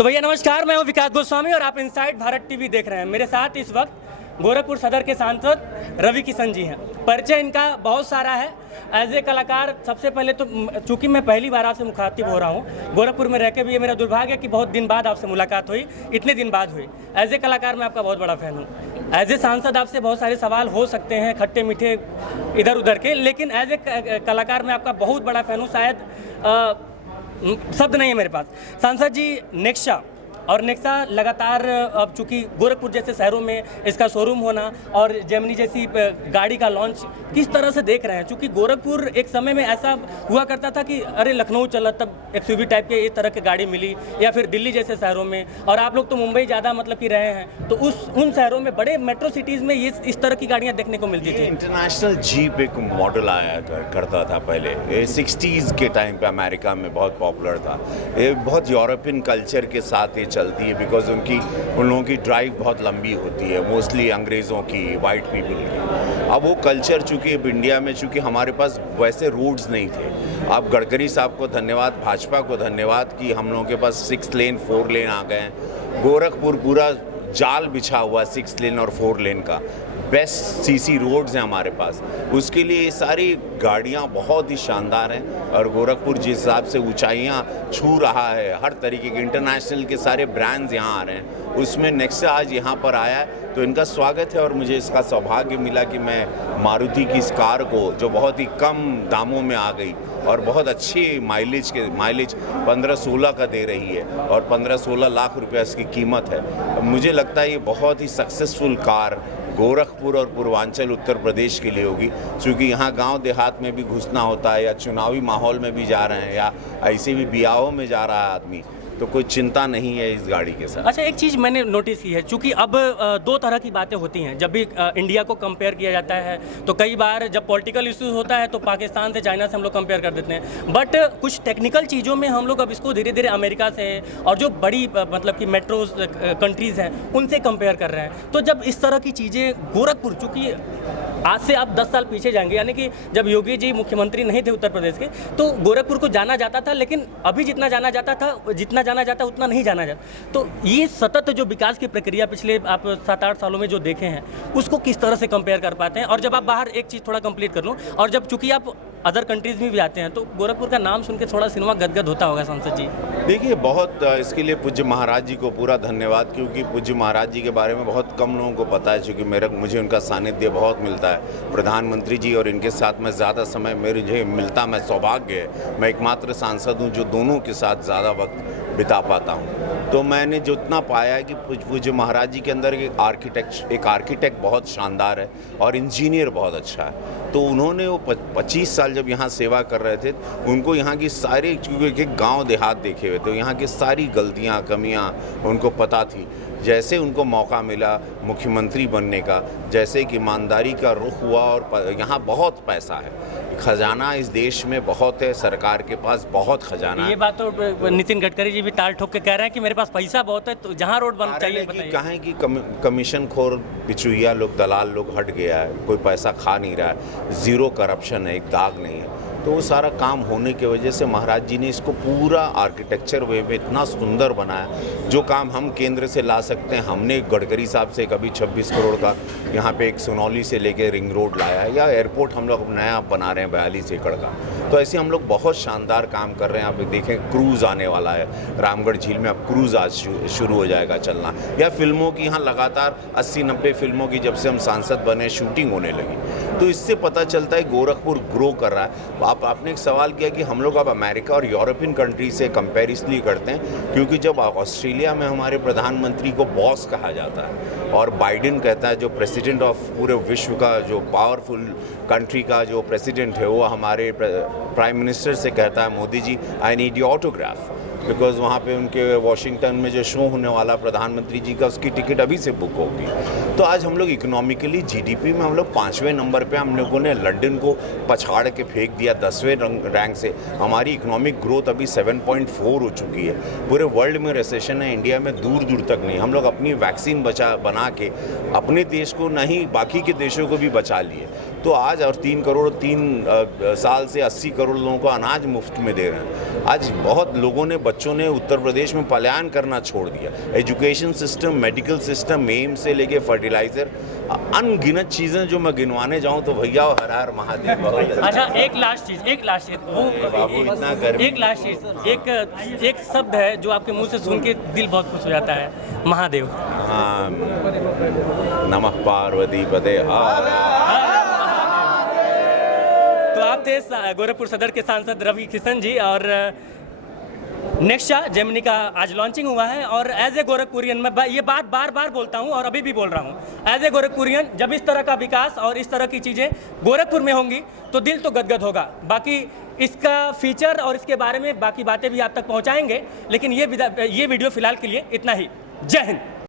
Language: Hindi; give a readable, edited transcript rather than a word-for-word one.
तो भैया नमस्कार, मैं हूं विकास गोस्वामी और आप इनसाइड भारत टीवी देख रहे हैं। मेरे साथ इस वक्त गोरखपुर सदर के सांसद रवि किशन जी हैं। परिचय इनका बहुत सारा है। एज ए कलाकार सबसे पहले तो चूंकि मैं पहली बार आपसे मुखातिब हो रहा हूं, गोरखपुर में रह के भी ये मेरा दुर्भाग्य है कि बहुत दिन बाद आपसे मुलाकात हुई, इतने दिन बाद हुई। एज ए कलाकार मैं आपका बहुत बड़ा फ़ैन हूँ। एज ए सांसद आपसे बहुत सारे सवाल हो सकते हैं, खट्टे मीठे इधर उधर के, लेकिन एज ए कलाकार मैं आपका बहुत बड़ा फ़ैन हूँ। शायद शब्द नहीं है मेरे पास। सांसद जी, नेक्सा और नेक्सा लगातार अब चूँकि गोरखपुर जैसे शहरों में इसका शोरूम होना और जेमिनी जैसी गाड़ी का लॉन्च किस तरह से देख रहे हैं? चूँकि गोरखपुर एक समय में ऐसा हुआ करता था कि अरे लखनऊ चला तब एक्सयूवी टाइप के इस तरह की गाड़ी मिली, या फिर दिल्ली जैसे शहरों में, और आप लोग तो मुंबई ज़्यादा मतलब कि रहे हैं, तो उन शहरों में बड़े मेट्रो सिटीज़ में ये इस तरह की गाड़ियाँ देखने को मिलती थी। इंटरनेशनल जीप एक मॉडल आया करता था पहले, ये 60s के टाइम पे अमेरिका में बहुत पॉपुलर था। ये बहुत यूरोपियन कल्चर के साथ ये चलती है, बिकॉज उन लोगों की ड्राइव बहुत लंबी होती है, मोस्टली अंग्रेज़ों की, वाइट पीपल की। अब वो कल्चर चूँकि इंडिया में चूँकि हमारे पास वैसे रोड्स नहीं थे। आप गडकरी साहब को धन्यवाद, भाजपा को धन्यवाद कि हम लोगों के पास 6 लेन 4 लेन आ गए हैं। गोरखपुर पूरा जाल बिछा हुआ 6 लेन और 4 लेन का, बेस्ट सीसी रोड्स हैं हमारे पास। उसके लिए ये सारी गाड़ियाँ बहुत ही शानदार हैं, और गोरखपुर जिस हिसाब से ऊंचाइयाँ छू रहा है, हर तरीके के इंटरनेशनल के सारे ब्रांड्स यहाँ आ रहे हैं, उसमें नेक्सा आज यहाँ पर आया है, तो इनका स्वागत है। और मुझे इसका सौभाग्य मिला कि मैं मारुति की इस कार को, जो बहुत ही कम दामों में आ गई और बहुत अच्छी माइलेज 15-16 का दे रही है, और 15-16 लाख रुपया इसकी कीमत है। मुझे लगता है ये बहुत ही सक्सेसफुल कार गोरखपुर और पूर्वांचल उत्तर प्रदेश के लिए होगी, क्योंकि यहाँ गांव देहात में भी घुसना होता है, या चुनावी माहौल में भी जा रहे हैं, या ऐसे भी ब्याहों में जा रहा है आदमी, तो कोई चिंता नहीं है इस गाड़ी के साथ। अच्छा, एक चीज़ मैंने नोटिस की है, चूँकि अब दो तरह की बातें होती हैं जब भी इंडिया को कंपेयर किया जाता है, तो कई बार जब पॉलिटिकल इश्यूज होता है तो पाकिस्तान से, चाइना से हम लोग कंपेयर कर देते हैं, बट कुछ टेक्निकल चीज़ों में हम लोग अब इसको धीरे धीरे अमेरिका से और जो बड़ी मतलब कि मेट्रो कंट्रीज़ हैं उनसे कंपेयर कर रहे हैं। तो जब इस तरह की चीज़ें गोरखपुर, चूँकि आज से आप 10 साल पीछे जाएंगे, यानी कि जब योगी जी मुख्यमंत्री नहीं थे उत्तर प्रदेश के, तो गोरखपुर को जाना जाता था, लेकिन अभी जितना जाना जाता उतना नहीं जाना जाता। तो ये सतत जो विकास की प्रक्रिया पिछले आप 7-8 सालों में जो देखे हैं, उसको किस तरह से कंपेयर कर पाते हैं? और जब आप बाहर, एक चीज़ थोड़ा कंप्लीट कर लूँ, और जब चूँकि आप अदर कंट्रीज़ में भी आते हैं, तो गोरखपुर का नाम सुन के थोड़ा सिनेमा गदगद होता होगा सांसद जी। देखिए, बहुत इसके लिए पूज्य महाराज जी को पूरा धन्यवाद, क्योंकि पूज्य महाराज जी के बारे में बहुत कम लोगों को पता है, क्योंकि मुझे उनका सानिध्य बहुत मिलता है। प्रधानमंत्री जी और इनके साथ में ज़्यादा समय मुझे मिलता, मैं सौभाग्य है, मैं एकमात्र सांसद हूँ जो दोनों के साथ ज़्यादा वक्त बिता पाता हूँ। तो मैंने जितना पाया है कि पूज्य महाराज जी के अंदर एक आर्किटेक्ट बहुत शानदार है और इंजीनियर बहुत अच्छा है। तो उन्होंने वो 25 साल जब यहाँ सेवा कर रहे थे, उनको यहाँ की सारी, क्योंकि गांव देहात देखे हुए, तो यहाँ की सारी गलतियाँ, कमियाँ उनको पता थी। जैसे उनको मौका मिला मुख्यमंत्री बनने का, जैसे कि ईमानदारी का रुख हुआ, और यहाँ बहुत पैसा है, खजाना इस देश में बहुत है, सरकार के पास बहुत खजाना है। ये बात तो नितिन गडकरी जी भी ताल ठोक के कह रहे हैं कि मेरे पास पैसा बहुत है, तो जहाँ रोड बनना चाहिए बताइए। कहें कि कमीशन खोर बिचुइया लोग, दलाल लोग हट गया है, कोई पैसा खा नहीं रहा है, ज़ीरो करप्शन है, एक दाग नहीं है। तो वो सारा काम होने की वजह से महाराज जी ने इसको पूरा आर्किटेक्चर वे में इतना सुंदर बनाया, जो काम हम केंद्र से ला सकते हैं। हमने गडकरी साहब से कभी 26 करोड़ का यहाँ पे एक सोनौली से लेके रिंग रोड लाया है, या एयरपोर्ट हम लोग नया बना रहे हैं 42 एकड़ का। तो ऐसे हम लोग बहुत शानदार काम कर रहे हैं। आप देखें, क्रूज़ आने वाला है रामगढ़ झील में, अब क्रूज़ आज शुरू हो जाएगा चलना, या फिल्मों की यहाँ लगातार 80-90 फिल्मों की जब से हम सांसद बने शूटिंग होने लगी। तो इससे पता चलता है गोरखपुर ग्रो कर रहा है। आपने एक सवाल किया कि हम लोग अब अमेरिका और यूरोपियन कंट्री से कंपेयर इसलिए करते हैं क्योंकि जब ऑस्ट्रेलिया में हमारे प्रधानमंत्री को बॉस कहा जाता है, और बाइडेन कहता है, जो प्रेसिडेंट ऑफ पूरे विश्व का, जो पावरफुल कंट्री का जो प्रेसिडेंट है, वो हमारे प्राइम मिनिस्टर से कहता है, Modi ji I need your autograph, because वहाँ पे उनके वॉशिंगटन में जो शो होने वाला प्रधानमंत्री जी का, उसकी टिकट अभी से बुक होगी। तो आज हम लोग इकोनॉमिकली जीडीपी में हम लोग 5वें नंबर पे, हम लोगों ने लंदन को पछाड़ के फेंक दिया 10वें रैंक से। हमारी इकोनॉमिक ग्रोथ अभी 7.4 हो चुकी है। पूरे वर्ल्ड में रिसेशन है, इंडिया में दूर दूर तक नहीं। हम लोग अपनी वैक्सीन बना के अपने देश को नहीं, बाकी के देशों को भी बचा लिए। तो आज और 3 करोड़ 3 साल से 80 करोड़ लोगों को अनाज मुफ्त में दे रहे हैं। आज बहुत लोगों ने, बच्चों ने उत्तर प्रदेश में पलायन करना छोड़ दिया। Education system, medical system, M से लेके फर्टिलाइज़र, अनगिनत चीज़ें जो मैं गिनवाने जाऊँ तो भैया हर हर महादेव बहुत। अच्छा, एक लास्ट चीज़ बाबू इतना गर्मी। एक लास्ट चीज़, एक शब्द है जो आपके मुंह से सुन के दिल बहुत खुश हो जाता है, महादेव। हाँ, नमः पार्वती पते तो आप थे गोरखपुर सदर के सांसद रवि किशन जी, और नेक्सा जेमिनी का आज लॉन्चिंग हुआ है। और एज ए गोरखपुरियन मैं ये बात बार बार बोलता हूँ और अभी भी बोल रहा हूँ, एज ए गोरखपुरियन जब इस तरह का विकास और इस तरह की चीज़ें गोरखपुर में होंगी तो दिल तो गदगद होगा। बाकी इसका फीचर और इसके बारे में बाकी बातें भी आप तक पहुँचाएंगे, लेकिन ये वीडियो फिलहाल के लिए इतना ही। जय हिंद।